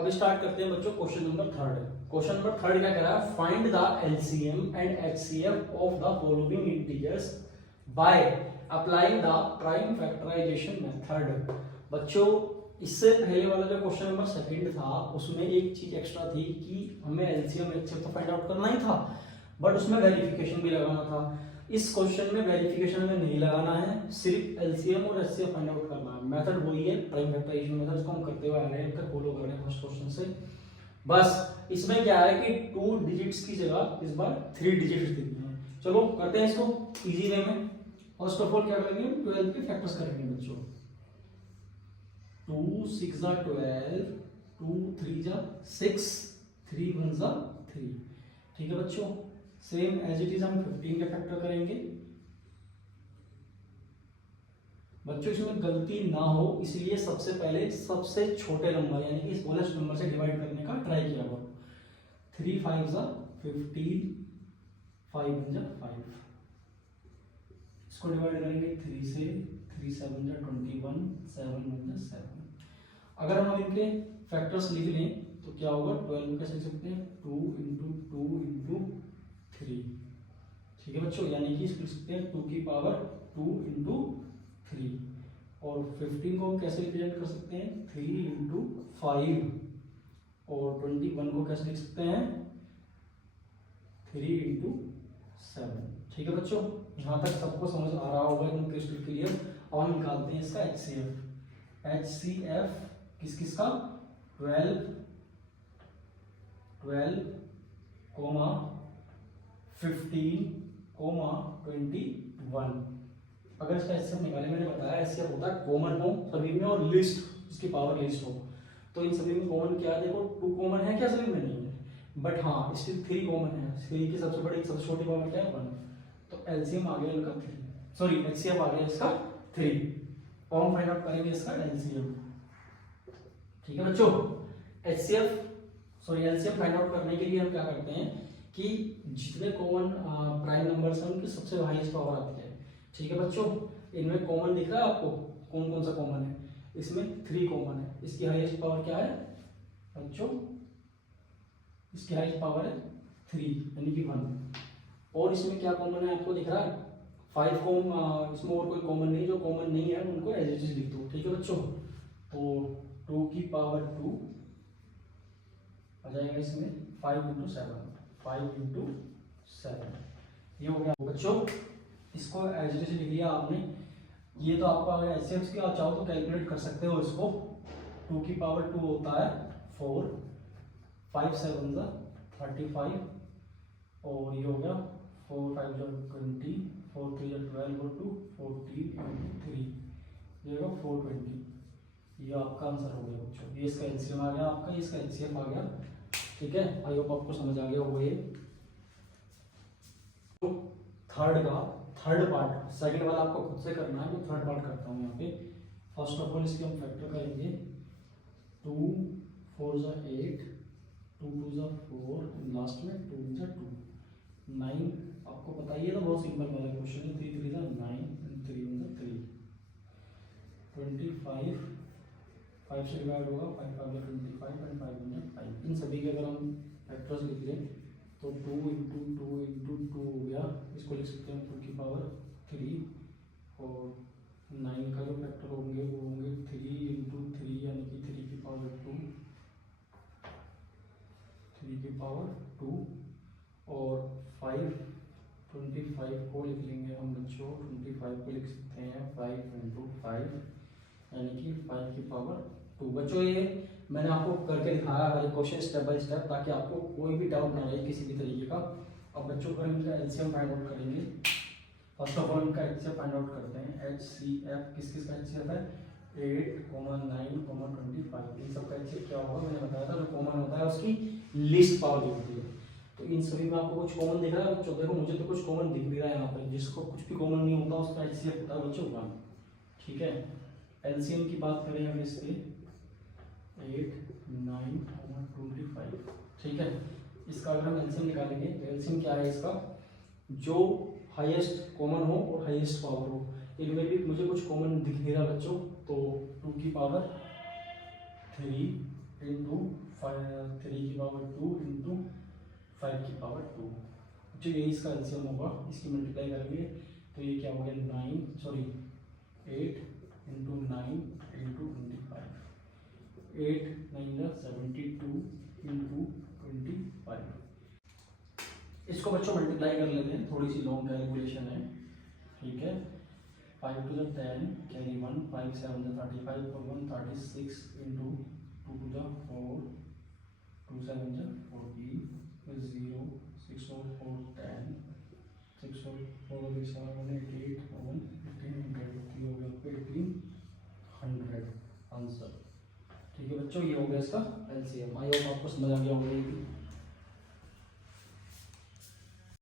अब स्टार्ट करते हैं बच्चों question number third. Question number third क्या कह रहा है, find the LCM and HCF of the following integers by applying the prime factorisation method. बच्चों इससे पहले वाला जो क्वेश्चन नंबर सेकंड था उसमें एक चीज एक्स्ट्रा थी कि हमें एलसीएम एचसीएफ तो फाइंड आउट करना ही था, बट उसमें वेरिफिकेशन भी लगाना था। इस क्वेश्चन में वेरिफिकेशन में नहीं लगाना है, सिर्फ एलसीएम और एचसीएफ फाइंड आउट करना है। मेथड वही है, प्राइम फैक्टराइजेशन मेथड, इसको हम करते हुए आ रहे हैं, इसका फॉलो कर रहे हैं फर्स्ट क्वेश्चन से। बस इसमें क्या है कि 2 डिजिट्स की जगह इस बार 3 डिजिट्स देनी है। चलो करते हैं इसको इजी वे में। फर्स्ट ऑफ ऑल क्या करेंगे, 12 के फैक्टर्स करेंगे बच्चों। 2 6 जा 12, 2 3 जा 6, 3 1 जा 3। ठीक है बच्चों, सेम एज इट इज हम 15 के फैक्टर करेंगे। बच्चों इसमें गलती ना हो इसलिए सबसे पहले सबसे छोटे नंबर यानी कि स्मॉलेस्ट नंबर से डिवाइड करने का ट्राई किया करो। 3 5 जा 15, 5 1 जा 5। इसको डिवाइड करेंगे 3 से, 3 7 जा 21, 7 1 जा 7। अगर हम इनके फैक्टर्स लिख लें तो क्या होगा, 12 कैसे लिख सकते हैं, 2 इंटू 2 इंटू 3। ठीक है बच्चों, यानी कि इसको लिख सकते हैं 2 की पावर 2 इंटू 3। और 15 को हम कैसे रिप्रेजेंट कर सकते हैं, 3 इंटू 5। और 21 को कैसे लिख सकते हैं, 3 इंटू 7। ठीक है बच्चों, यहाँ तक सबको समझ आ रहा होगा एकदम क्रिस्टल क्लियर। अब हम निकालते हैं इसका एचसीएफ। एचसीएफ किस किस का, 12 12 कोमा 15 कोमा 21। अगर इसका एचसीएफ निकाले, मैंने बताया एचसीएफ होता है कॉमन हो सभी में और लिस्ट इसकी पावर लिस्ट हो। तो इन सभी में कॉमन क्या है, देखो 2 कॉमन है क्या, सभी में नहीं है, बट हाँ स्टिल 3 कॉमन है। 3 की सबसे बड़ी सबसे छोटी पावर क्या है, 1। तो एलसीएम आ गया इनका 3, सॉरी एचसीएफ आ गया इसका 3। और हम फाइंड आउट करेंगे इसका एलसीएम। ठीक है बच्चों, HCF sorry LCM find out करने के लिए हम क्या करते हैं कि जितने कॉमन प्राइम नंबर्स हैं उनकी सबसे हाईएस्ट पावर आती है। ठीक है बच्चों, इनमें कॉमन दिख रहा है आपको, कौन कौन सा कॉमन है, इसमें 3 कॉमन है। इसकी हाईएस्ट पावर क्या है बच्चों, इसकी हाईएस्ट पावर है 3 यानी कि 1। और इसमें क्या कॉमन है आपको दिख रहा है, 5 कॉमन, इसमें और कोई कॉमन नहीं, जो कॉमन नहीं है उनको एज इट इज लिख दो। ठीक है बच्चों, तो 2 की पावर 2 आ जाएगा इसमें 5 इंटू 7, 5 इंटू 7। ये हो गया बच्चों, इसको एज इट इज लिख लिया आपने। ये तो आपको अगर एचसीएफ की आप चाहो तो कैलकुलेट कर सकते हो इसको। 2 की पावर 2 होता है 4, 5 7 जा 35, और ये हो गया 4 5 जा 20, 4 3 जा 12 और 2 14 इंटू 3, ये होगा 420। ये आपका आंसर हो गया बच्चों। ये इसका एलसीएम आ गया आपका, ये इसका एचसीएफ आ गया। ठीक है, आई होप आपको समझ आ गया होगा। ये थर्ड का थर्ड पार्ट, सेकंड वाला आपको खुद से करना है, मैं थर्ड पार्ट करता हूँ यहाँ पे। फर्स्ट ऑफ ऑल इसके हम फैक्टर करेंगे। 2 4 जा 8, 2 2 जा 4, लास्ट में 2 जा 2, 9। आपको पता ही है तो बहुत सिंपल वाला क्वेश्चन है। 3 3 जा 9, 3 1 जा 3, 25 5 से डिवाइड होगा, 5 5 जा 25 एंड 5 1 जा 5। इन सभी के अगर हम फैक्टर्स लिख लें तो 2 इंटू 2 इंटू 2 हो गया, इसको लिख सकते हैं 2 की पावर 3। और 9 का जो फैक्टर होंगे वो होंगे 3 इंटू 3 यानी कि 3 की पावर 2, 3 की पावर 2। और 5 25 को लिख लेंगे हम बच्चों, 25 को लिख सकते हैं 5 इंटू 5 यानी कि 5 की पावर 2। बच्चों ये मैंने आपको करके दिखाया हर क्वेश्चन स्टेप बाय स्टेप, ताकि आपको कोई भी डाउट ना रहे किसी भी तरीके का। अब बच्चों को इनका एलसीएम फाइंड आउट करेंगे। फर्स्ट ऑफ ऑल इनका एचसीएफ फाइंड आउट करते हैं। एचसीएफ किस किस का एचसीएफ है, 8 9 25। इन सब का एचसीएफ क्या होगा, मैंने बताया था जो कॉमन होता है उसकी लिस्ट पावर जो होती है। तो इन सभी में आपको कुछ कॉमन दिख रहा है बच्चों, देखो मुझे तो कुछ कॉमन दिख भी रहा है यहाँ पर। जिसको कुछ भी कॉमन नहीं होता उसका एचसीएफ होता है बच्चों 1। ठीक है, एलसीएम की बात करें अगर इसके 8 9 25। ठीक है, इसका अगर हम एलसीएम निकालेंगे तो एलसीएम क्या है इसका, जो हाईएस्ट कॉमन हो और हाईएस्ट पावर हो। इनमें भी मुझे कुछ कॉमन दिख नहीं रहा बच्चों, तो 2 की पावर 3 इंटू 3 की पावर 2 इंटू 5 की पावर 2। जो यही इसका एलसीएम होगा, इसकी मल्टीप्लाई करेंगे तो ये क्या हो गया 8 इंटू 9 इंटू 25, 8 9 72 इंटू 25। इसको बच्चों मल्टीप्लाई कर लेते हैं, थोड़ी सी लॉन्ग कैलकुलेशन है, ठीक है। 5 to the 10 carry 1, 5 7 the 35 for 1 36 into 2 to the 4, 2 7 the 14 is 0 6 4 4 10 6 4 4 6 7 8 8 1 1500 हो गया आपको 1800 आंसर। ठीक है बच्चों, ये हो गया इसका एलसीएम। आई होप आपको समझ आ गया होगा ये भी।